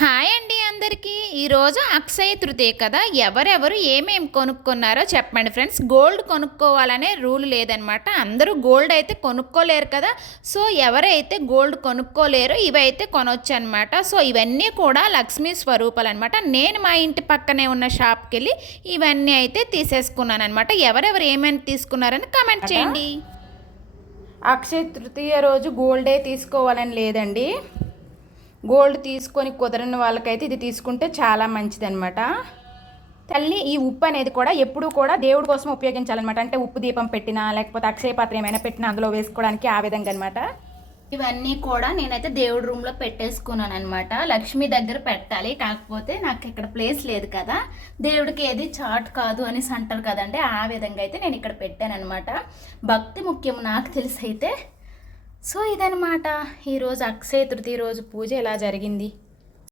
Hi అండి అందరికీ. ఈరోజు అక్షయ తృతీయ కదా. ఎవరెవరు ఏమేమి కొనుక్కున్నారో చెప్పండి ఫ్రెండ్స్. గోల్డ్ కొనుక్కోవాలనే రూల్ లేదనమాట. అందరూ గోల్డ్ అయితే కొనుక్కోలేరు కదా. సో ఎవరైతే గోల్డ్ కొనుక్కోలేరో ఇవైతే కొనొచ్చు అనమాట. సో ఇవన్నీ కూడా లక్ష్మీ స్వరూపాలు అనమాట. నేను మా ఇంటి పక్కనే ఉన్న షాప్కి వెళ్ళి ఇవన్నీ అయితే తీసేసుకున్నాను అనమాట. ఎవరెవరు ఏమైనా తీసుకున్నారని కామెంట్ చేయండి. అక్షయ తృతీయ రోజు గోల్డే తీసుకోవాలని లేదండి. గోల్డ్ తీసుకొని కుదరని వాళ్ళకైతే ఇది తీసుకుంటే చాలా మంచిదన్నమాట. తల్లి ఈ ఉప్పు అనేది కూడా ఎప్పుడూ కూడా దేవుడి కోసం ఉపయోగించాలన్నమాట. అంటే ఉప్పు దీపం పెట్టినా లేకపోతే అక్షయ పాత్ర ఏమైనా పెట్టినా అందులో వేసుకోవడానికి ఆ విధంగా అనమాట. ఇవన్నీ కూడా నేనైతే దేవుడి రూమ్లో పెట్టేసుకున్నాను అనమాట. లక్ష్మి దగ్గర పెట్టాలి, కాకపోతే నాకు ఇక్కడ ప్లేస్ లేదు కదా. దేవుడికి ఏది చాట్ కాదు అనేసి అంటారు కదండి, ఆ విధంగా అయితే నేను ఇక్కడ పెట్టాను అనమాట. భక్తి ముఖ్యం నాకు తెలిసి అయితే. సో ఇదనమాట ఈరోజు అక్షయ తృతీయ రోజు పూజ ఎలా జరిగింది.